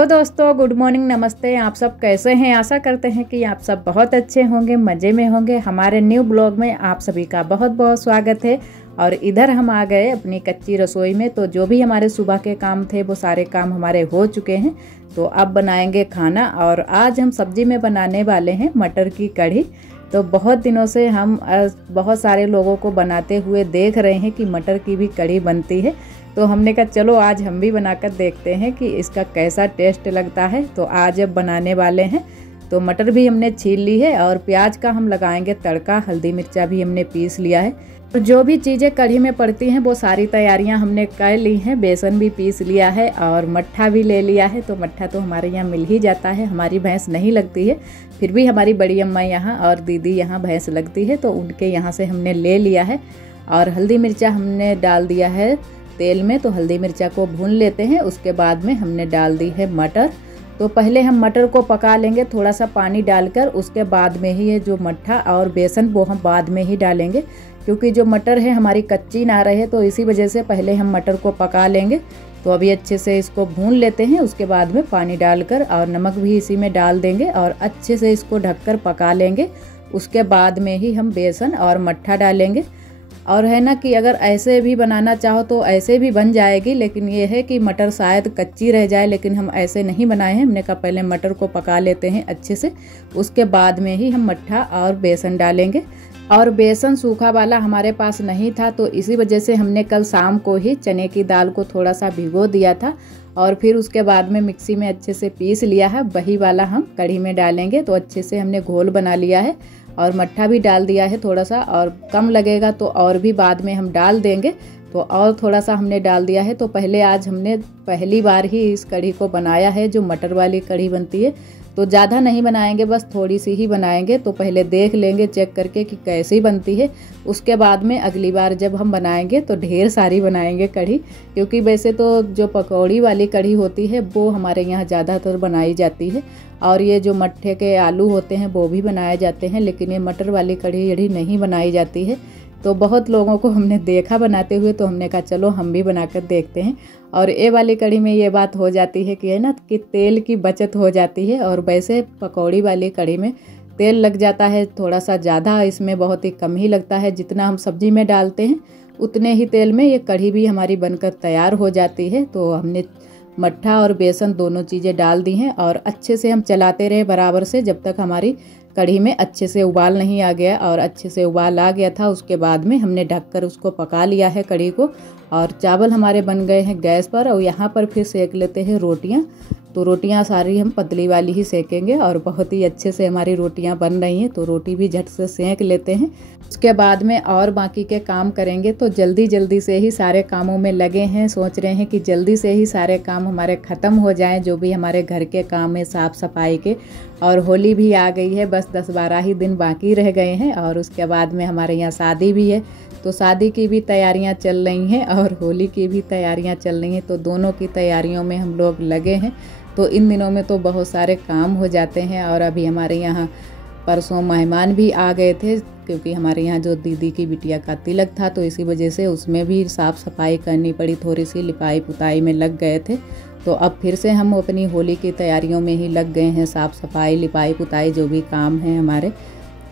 Hello दोस्तों, good morning, नमस्ते। आप सब कैसे हैं? आशा करते हैं कि आप सब बहुत अच्छे होंगे, मज़े में होंगे। हमारे न्यू ब्लॉग में आप सभी का बहुत बहुत स्वागत है। और इधर हम आ गए अपनी कच्ची रसोई में। तो जो भी हमारे सुबह के काम थे वो सारे काम हमारे हो चुके हैं। तो अब बनाएंगे खाना। और आज हम सब्जी में बनाने वाले हैं मटर की कढ़ी। तो बहुत दिनों से हम बहुत सारे लोगों को बनाते हुए देख रहे हैं कि मटर की भी कढ़ी बनती है। तो हमने कहा चलो आज हम भी बनाकर देखते हैं कि इसका कैसा टेस्ट लगता है। तो आज अब बनाने वाले हैं। तो मटर भी हमने छील ली है और प्याज का हम लगाएंगे तड़का। हल्दी मिर्चा भी हमने पीस लिया है। तो जो भी चीज़ें कढ़ी में पड़ती हैं वो सारी तैयारियां हमने कर ली हैं। बेसन भी पीस लिया है और मट्ठा भी ले लिया है। तो मट्ठा तो हमारे यहाँ मिल ही जाता है, हमारी भैंस नहीं लगती है, फिर भी हमारी बड़ी अम्मा यहाँ और दीदी यहाँ भैंस लगती है तो उनके यहाँ से हमने ले लिया है। और हल्दी मिर्चा हमने डाल दिया है तेल में। तो हल्दी मिर्चा को भून लेते हैं। उसके बाद में हमने डाल दी है मटर। तो पहले हम मटर को पका लेंगे थोड़ा सा पानी डालकर। उसके बाद में ही ये जो मट्ठा और बेसन वो हम बाद में ही डालेंगे, क्योंकि जो मटर है हमारी कच्ची ना रहे। तो इसी वजह से पहले हम मटर को पका लेंगे। तो अभी अच्छे से इसको भून लेते हैं। उसके बाद में पानी डालकर और नमक भी इसी में डाल देंगे और अच्छे से इसको ढककर पका लेंगे। उसके बाद में ही हम बेसन और मट्ठा डालेंगे। और है ना कि अगर ऐसे भी बनाना चाहो तो ऐसे भी बन जाएगी, लेकिन ये है कि मटर शायद कच्ची रह जाए, लेकिन हम ऐसे नहीं बनाए हैं। हमने कहा पहले मटर को पका लेते हैं अच्छे से, उसके बाद में ही हम मट्ठा और बेसन डालेंगे। और बेसन सूखा वाला हमारे पास नहीं था, तो इसी वजह से हमने कल शाम को ही चने की दाल को थोड़ा सा भिगो दिया था और फिर उसके बाद में मिक्सी में अच्छे से पीस लिया है। वही वाला हम कढ़ी में डालेंगे। तो अच्छे से हमने घोल बना लिया है और मट्ठा भी डाल दिया है थोड़ा सा, और कम लगेगा तो और भी बाद में हम डाल देंगे। तो और थोड़ा सा हमने डाल दिया है। तो पहले आज हमने पहली बार ही इस कढ़ी को बनाया है, जो मटर वाली कढ़ी बनती है। तो ज़्यादा नहीं बनाएंगे, बस थोड़ी सी ही बनाएंगे। तो पहले देख लेंगे चेक करके कि कैसी बनती है। उसके बाद में अगली बार जब हम बनाएंगे तो ढेर सारी बनाएंगे कढ़ी, क्योंकि वैसे तो जो पकौड़ी वाली कढ़ी होती है वो हमारे यहाँ ज़्यादातर बनाई जाती है। और ये जो मट्ठे के आलू होते हैं वो भी बनाए जाते हैं, लेकिन ये मटर वाली कढ़ी नहीं बनाई जाती है। तो बहुत लोगों को हमने देखा बनाते हुए, तो हमने कहा चलो हम भी बनाकर देखते हैं। और ये वाली कढ़ी में ये बात हो जाती है कि है ना कि तेल की बचत हो जाती है। और वैसे पकौड़ी वाली कढ़ी में तेल लग जाता है थोड़ा सा ज़्यादा, इसमें बहुत ही कम ही लगता है। जितना हम सब्जी में डालते हैं उतने ही तेल में ये कढ़ी भी हमारी बनकर तैयार हो जाती है। तो हमने मट्ठा और बेसन दोनों चीज़ें डाल दी हैं और अच्छे से हम चलाते रहे बराबर से, जब तक हमारी कढ़ी में अच्छे से उबाल नहीं आ गया। और अच्छे से उबाल आ गया था उसके बाद में हमने ढककर उसको पका लिया है कढ़ी को। और चावल हमारे बन गए हैं गैस पर। और यहाँ पर फिर सेक लेते हैं रोटियाँ। तो रोटियाँ सारी हम पतली वाली ही सेकेंगे और बहुत ही अच्छे से हमारी रोटियाँ बन रही हैं। तो रोटी भी झट से सेक लेते हैं। उसके बाद में और बाकी के काम करेंगे। तो जल्दी जल्दी से ही सारे कामों में लगे हैं। सोच रहे हैं कि जल्दी से ही सारे काम हमारे ख़त्म हो जाएं, जो भी हमारे घर के काम है साफ़ सफाई के। और होली भी आ गई है, बस 10-12 ही दिन बाकी रह गए हैं। और उसके बाद में हमारे यहाँ शादी भी है। तो शादी की भी तैयारियां चल रही हैं और होली की भी तैयारियां चल रही हैं। तो दोनों की तैयारियों में हम लोग लगे हैं। तो इन दिनों में तो बहुत सारे काम हो जाते हैं। और अभी हमारे यहाँ परसों मेहमान भी आ गए थे, क्योंकि हमारे यहाँ जो दीदी की बिटिया का तिलक था, तो इसी वजह से उसमें भी साफ़ सफाई करनी पड़ी, थोड़ी सी लिपाई पुताई में लग गए थे। तो अब फिर से हम अपनी होली की तैयारियों में ही लग गए हैं, साफ़ सफाई लिपाई पुताई जो भी काम है हमारे।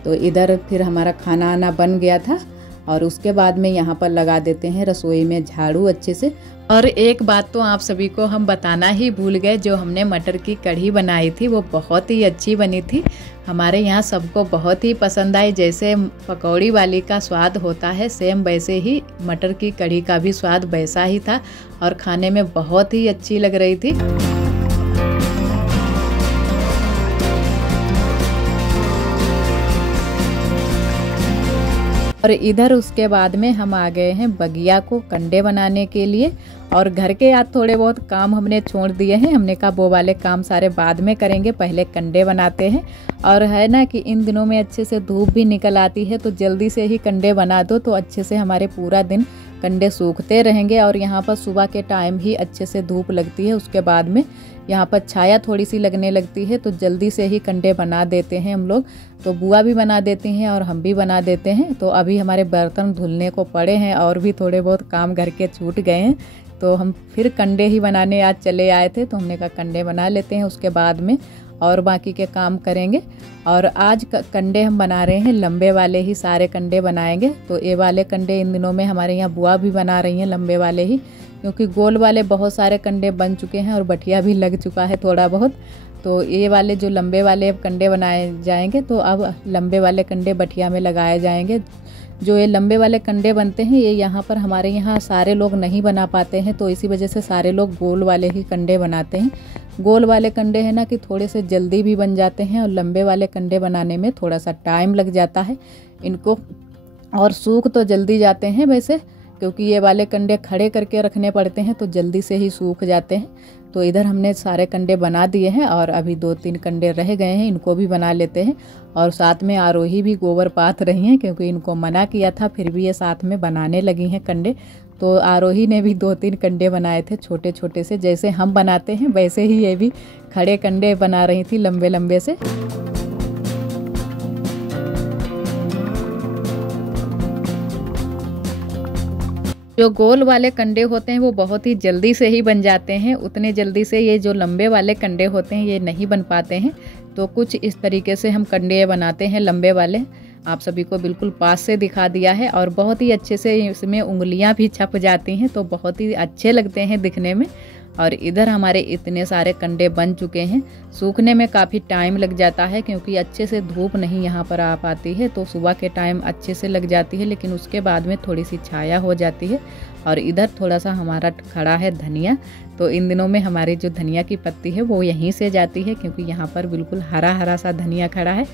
तो इधर फिर हमारा खाना आना बन गया था और उसके बाद में यहाँ पर लगा देते हैं रसोई में झाड़ू अच्छे से। और एक बात तो आप सभी को हम बताना ही भूल गए, जो हमने मटर की कढ़ी बनाई थी वो बहुत ही अच्छी बनी थी। हमारे यहाँ सबको बहुत ही पसंद आई। जैसे पकौड़ी वाली का स्वाद होता है, सेम वैसे ही मटर की कढ़ी का भी स्वाद वैसा ही था और खाने में बहुत ही अच्छी लग रही थी। और इधर उसके बाद में हम आ गए हैं बगिया को कंडे बनाने के लिए। और घर के आज थोड़े बहुत काम हमने छोड़ दिए हैं। हमने कहा वो वाले काम सारे बाद में करेंगे, पहले कंडे बनाते हैं। और है ना कि इन दिनों में अच्छे से धूप भी निकल आती है, तो जल्दी से ही कंडे बना दो तो अच्छे से हमारे पूरा दिन कंडे सूखते रहेंगे। और यहाँ पर सुबह के टाइम ही अच्छे से धूप लगती है, उसके बाद में यहाँ पर छाया थोड़ी सी लगने लगती है। तो जल्दी से ही कंडे बना देते हैं हम लोग। तो बुआ भी बना देती हैं और हम भी बना देते हैं। तो अभी हमारे बर्तन धुलने को पड़े हैं और भी थोड़े बहुत काम घर के छूट गए हैं। तो हम फिर कंडे ही बनाने आज चले आए थे, तो हमने कहा कंडे बना लेते हैं, उसके बाद में और बाकी के काम करेंगे। और आज कंडे हम बना रहे हैं लंबे वाले ही, सारे कंडे बनाएंगे। तो ये वाले कंडे इन दिनों में हमारे यहाँ बुआ भी बना रही हैं, लंबे वाले ही, क्योंकि गोल वाले बहुत सारे कंडे बन चुके हैं और बठिया भी लग चुका है थोड़ा बहुत। तो ये वाले जो लंबे वाले कंडे बनाए जाएंगे, तो अब लंबे वाले कंडे बठिया में लगाए जाएंगे। जो ये लंबे वाले कंडे बनते हैं, ये यहाँ पर हमारे यहाँ सारे लोग नहीं बना पाते हैं, तो इसी वजह से सारे लोग गोल वाले ही कंडे बनाते हैं। गोल वाले कंडे हैं ना कि थोड़े से जल्दी भी बन जाते हैं, और लंबे वाले कंडे बनाने में थोड़ा सा टाइम लग जाता है इनको, और सूख तो जल्दी जाते हैं वैसे, क्योंकि ये वाले कंडे खड़े करके रखने पड़ते हैं तो जल्दी से ही सूख जाते हैं। तो इधर हमने सारे कंडे बना दिए हैं और अभी 2-3 कंडे रह गए हैं, इनको भी बना लेते हैं। और साथ में आरोही भी गोबर पाथ रही हैं, क्योंकि इनको मना किया था, फिर भी ये साथ में बनाने लगी हैं कंडे। तो आरोही ने भी 2-3 कंडे बनाए थे छोटे छोटे से, जैसे हम बनाते हैं वैसे ही ये भी खड़े कंडे बना रही थी लंबे लंबे से। जो गोल वाले कंडे होते हैं वो बहुत ही जल्दी से ही बन जाते हैं, उतने जल्दी से ये जो लंबे वाले कंडे होते हैं ये नहीं बन पाते हैं। तो कुछ इस तरीके से हम कंडे बनाते हैं लंबे वाले, आप सभी को बिल्कुल पास से दिखा दिया है। और बहुत ही अच्छे से इसमें उंगलियां भी छप जाती हैं, तो बहुत ही अच्छे लगते हैं दिखने में। और इधर हमारे इतने सारे कंडे बन चुके हैं। सूखने में काफ़ी टाइम लग जाता है, क्योंकि अच्छे से धूप नहीं यहाँ पर आ पाती है, तो सुबह के टाइम अच्छे से लग जाती है, लेकिन उसके बाद में थोड़ी सी छाया हो जाती है। और इधर थोड़ा सा हमारा खड़ा है धनिया, तो इन दिनों में हमारी जो धनिया की पत्ती है वो यहीं से जाती है, क्योंकि यहाँ पर बिल्कुल हरा हरा सा धनिया खड़ा है।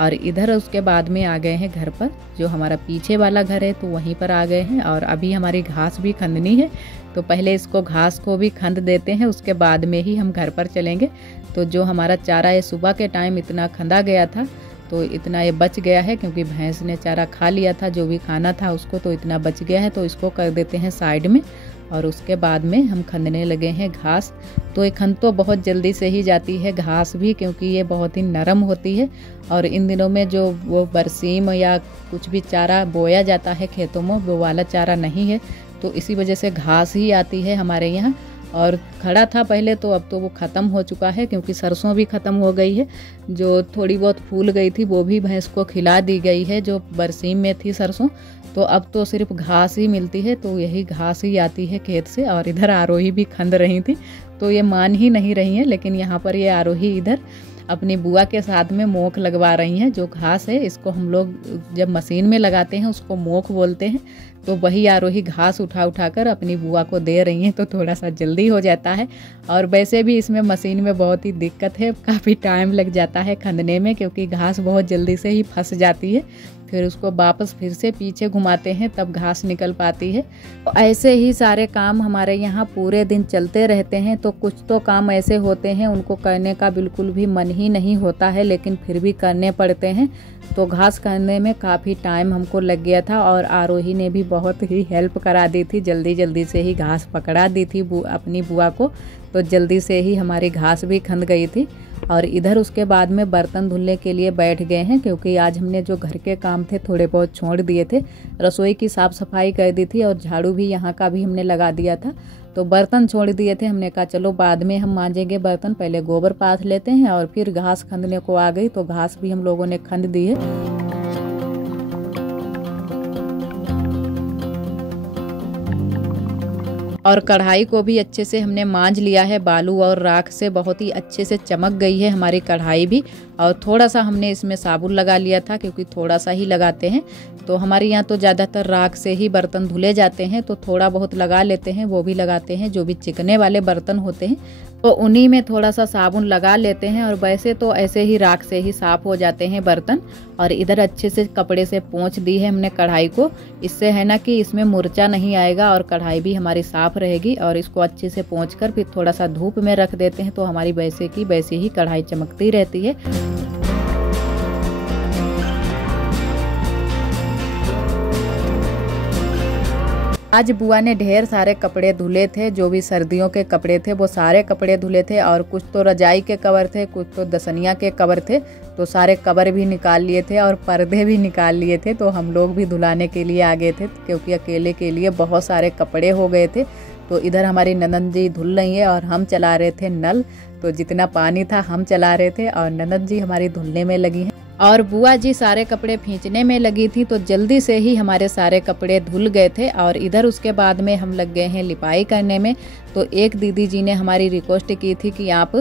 और इधर उसके बाद में आ गए हैं घर पर, जो हमारा पीछे वाला घर है तो वहीं पर आ गए हैं। और अभी हमारी घास भी खंदनी है, तो पहले इसको घास को भी खंद देते हैं, उसके बाद में ही हम घर पर चलेंगे। तो जो हमारा चारा है सुबह के टाइम इतना खंदा गया था, तो इतना ये बच गया है, क्योंकि भैंस ने चारा खा लिया था जो भी खाना था उसको, तो इतना बच गया है। तो इसको कर देते हैं साइड में, और उसके बाद में हम खंदने लगे हैं घास। तो ये खंद तो बहुत जल्दी से ही जाती है घास भी, क्योंकि ये बहुत ही नरम होती है। और इन दिनों में जो वो बरसीम या कुछ भी चारा बोया जाता है खेतों में, वो वाला चारा नहीं है, तो इसी वजह से घास ही आती है हमारे यहाँ। और खड़ा था पहले, तो अब तो वो ख़त्म हो चुका है, क्योंकि सरसों भी ख़त्म हो गई है। जो थोड़ी बहुत फूल गई थी वो भी भैंस को खिला दी गई है, जो बरसीम में थी सरसों। तो अब तो सिर्फ घास ही मिलती है, तो यही घास ही आती है खेत से। और इधर आरोही भी खंद रही थी, तो ये मान ही नहीं रही हैं, लेकिन यहाँ पर ये आरोही इधर अपनी बुआ के साथ में मोख लगवा रही हैं। जो घास है इसको हम लोग जब मशीन में लगाते हैं उसको मोख बोलते हैं, तो वही आरोही घास उठा उठा कर अपनी बुआ को दे रही हैं, तो थोड़ा सा जल्दी हो जाता है। और वैसे भी इसमें मशीन में बहुत ही दिक्कत है, काफ़ी टाइम लग जाता है खंदने में, क्योंकि घास बहुत जल्दी से ही फंस जाती है। फिर उसको वापस फिर से पीछे घुमाते हैं तब घास निकल पाती है। तो ऐसे ही सारे काम हमारे यहाँ पूरे दिन चलते रहते हैं। तो कुछ तो काम ऐसे होते हैं उनको करने का बिल्कुल भी मन ही नहीं होता है, लेकिन फिर भी करने पड़ते हैं। तो घास करने में काफ़ी टाइम हमको लग गया था, और आरोही ने भी बहुत ही हेल्प करा दी थी, जल्दी जल्दी से ही घास पकड़ा दी थी अपनी बुआ को, तो जल्दी से ही हमारी घास भी खंद गई थी। और इधर उसके बाद में बर्तन धुलने के लिए बैठ गए हैं, क्योंकि आज हमने जो घर के काम थे थोड़े बहुत छोड़ दिए थे। रसोई की साफ़ सफाई कर दी थी और झाड़ू भी यहाँ का भी हमने लगा दिया था, तो बर्तन छोड़ दिए थे। हमने कहा चलो बाद में हम मांजेंगे बर्तन, पहले गोबर पाथ लेते हैं। और फिर घास खंदने को आ गई, तो घास भी हम लोगों ने खंद दी है। और कढ़ाई को भी अच्छे से हमने मांज लिया है, बालू और राख से बहुत ही अच्छे से चमक गई है हमारी कढ़ाई भी। और थोड़ा सा हमने इसमें साबुन लगा लिया था, क्योंकि थोड़ा सा ही लगाते हैं। तो हमारे यहाँ तो ज़्यादातर राख से ही बर्तन धुले जाते हैं, तो थोड़ा बहुत लगा लेते हैं, वो भी लगाते हैं। जो भी चिकने वाले बर्तन होते हैं तो उन्हीं में थोड़ा सा साबुन लगा लेते हैं, और वैसे तो ऐसे ही राख से ही साफ़ हो जाते हैं बर्तन। और इधर अच्छे से कपड़े से पोंछ दी है हमने कढ़ाई को, इससे है ना कि इसमें मुर्चा नहीं आएगा और कढ़ाई भी हमारी साफ़ रहेगी। और इसको अच्छे से पोंछ कर फिर थोड़ा सा धूप में रख देते हैं, तो हमारी वैसे की वैसे ही कढ़ाई चमकती रहती है। आज बुआ ने ढेर सारे कपड़े धुले थे, जो भी सर्दियों के कपड़े थे वो सारे कपड़े धुले थे। और कुछ तो रजाई के कवर थे, कुछ तो दसनिया के कवर थे, तो सारे कवर भी निकाल लिए थे और पर्दे भी निकाल लिए थे। तो हम लोग भी धुलाने के लिए आ गए थे, क्योंकि अकेले के लिए बहुत सारे कपड़े हो गए थे। तो इधर हमारी ननद जी धुल रही है और हम चला रहे थे नल। तो जितना पानी था हम चला रहे थे और ननद जी हमारी धुलने में लगी हैं और बुआ जी सारे कपड़े खींचने में लगी थी। तो जल्दी से ही हमारे सारे कपड़े धुल गए थे और इधर उसके बाद में हम लग गए हैं लिपाई करने में। तो एक दीदी जी ने हमारी रिक्वेस्ट की थी कि आप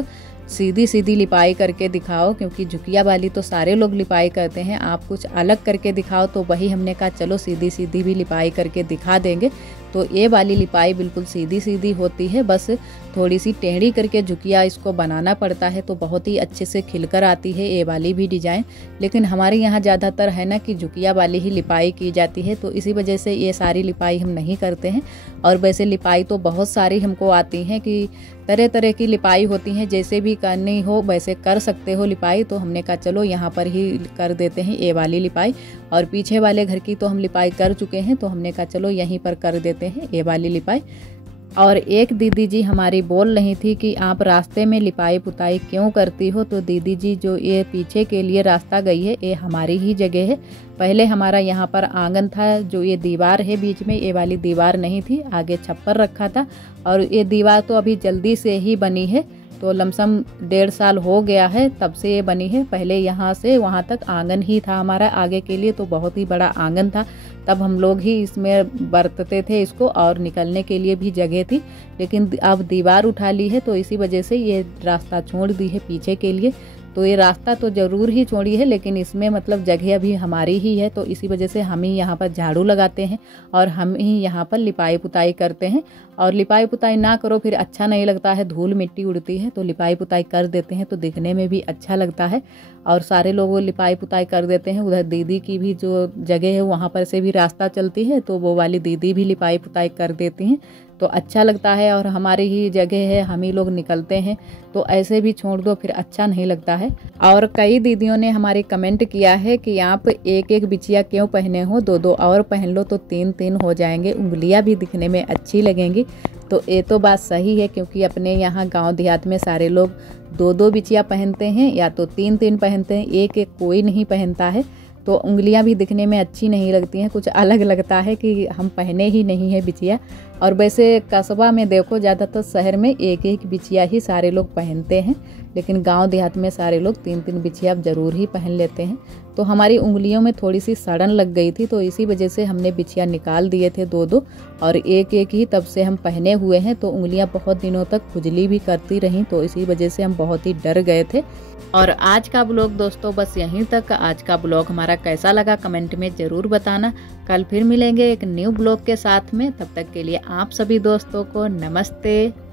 सीधी सीधी लिपाई करके दिखाओ, क्योंकि झुकिया वाली तो सारे लोग लिपाई करते हैं, आप कुछ अलग करके दिखाओ। तो वही हमने कहा चलो सीधी सीधी भी लिपाई करके दिखा देंगे। तो ये वाली लिपाई बिल्कुल सीधी सीधी होती है, बस थोड़ी सी टेढ़ी करके झुकिया इसको बनाना पड़ता है तो बहुत ही अच्छे से खिलकर आती है ये वाली भी डिजाइन। लेकिन हमारे यहाँ ज़्यादातर है ना कि झुकिया वाली ही लिपाई की जाती है, तो इसी वजह से ये सारी लिपाई हम नहीं करते हैं। और वैसे लिपाई तो बहुत सारी हमको आती हैं कि तरह तरह की लिपाई होती हैं, जैसे भी करनी हो वैसे कर सकते हो लिपाई। तो हमने कहा चलो यहाँ पर ही कर देते हैं ये वाली लिपाई। और पीछे वाले घर की तो हम लिपाई कर चुके हैं, तो हमने कहा चलो यहीं पर कर देते हैं ये वाली लिपाई। और एक दीदी जी हमारी बोल रही थी कि आप रास्ते में लिपाई पुताई क्यों करती हो। तो दीदी जी जो ये पीछे के लिए रास्ता गई है ये हमारी ही जगह है। पहले हमारा यहाँ पर आंगन था, जो ये दीवार है बीच में, ये वाली दीवार नहीं थी, आगे छप्पर रखा था। और ये दीवार तो अभी जल्दी से ही बनी है, तो लमसम 1.5 साल हो गया है तब से ये बनी है। पहले यहाँ से वहाँ तक आंगन ही था हमारा आगे के लिए, तो बहुत ही बड़ा आंगन था, तब हम लोग ही इसमें बरतते थे इसको, और निकलने के लिए भी जगह थी। लेकिन अब दीवार उठा ली है तो इसी वजह से ये रास्ता छोड़ दी है पीछे के लिए। तो ये रास्ता तो ज़रूर ही छोड़ी है, लेकिन इसमें मतलब जगह अभी हमारी ही है, तो इसी वजह से हम ही यहाँ पर झाड़ू लगाते हैं और हम ही यहाँ पर लिपाई पुताई करते हैं। और लिपाई पुताई ना करो फिर अच्छा नहीं लगता है, धूल मिट्टी उड़ती है, तो लिपाई पुताई कर देते हैं तो दिखने में भी अच्छा लगता है। और सारे लोग लिपाई पुताई कर देते हैं। उधर दीदी की भी जो जगह है वहाँ पर से भी रास्ता चलती है, तो वो वाली दीदी भी लिपाई पुताई कर देती हैं, तो अच्छा लगता है। और हमारी ही जगह है, हम ही लोग निकलते हैं, तो ऐसे भी छोड़ दो फिर अच्छा नहीं लगता है। और कई दीदियों ने हमारी कमेंट किया है कि आप एक एक बिछिया क्यों पहने हो, 2-2 और पहन लो तो 3-3 हो जाएंगे, उंगलियां भी दिखने में अच्छी लगेंगी। तो ये तो बात सही है, क्योंकि अपने यहाँ गांव देहात में सारे लोग 2-2 बिछिया पहनते हैं या तो 3-3 पहनते हैं, एक एक कोई नहीं पहनता है। तो उंगलियां भी दिखने में अच्छी नहीं लगती हैं, कुछ अलग लगता है कि हम पहने ही नहीं है बिछिया। और वैसे कस्बा में देखो ज़्यादातर शहर में एक एक बिछिया ही सारे लोग पहनते हैं, लेकिन गांव देहात में सारे लोग 3-3 बिछिया ज़रूर ही पहन लेते हैं। तो हमारी उंगलियों में थोड़ी सी सड़न लग गई थी, तो इसी वजह से हमने बिछिया निकाल दिए थे 2-2 और एक एक ही तब से हम पहने हुए हैं। तो उंगलियां बहुत दिनों तक खुजली भी करती रहीं, तो इसी वजह से हम बहुत ही डर गए थे। और आज का ब्लॉग दोस्तों बस यहीं तक। आज का ब्लॉग हमारा कैसा लगा कमेंट में ज़रूर बताना। कल फिर मिलेंगे एक न्यू ब्लॉग के साथ में, तब तक के लिए आप सभी दोस्तों को नमस्ते।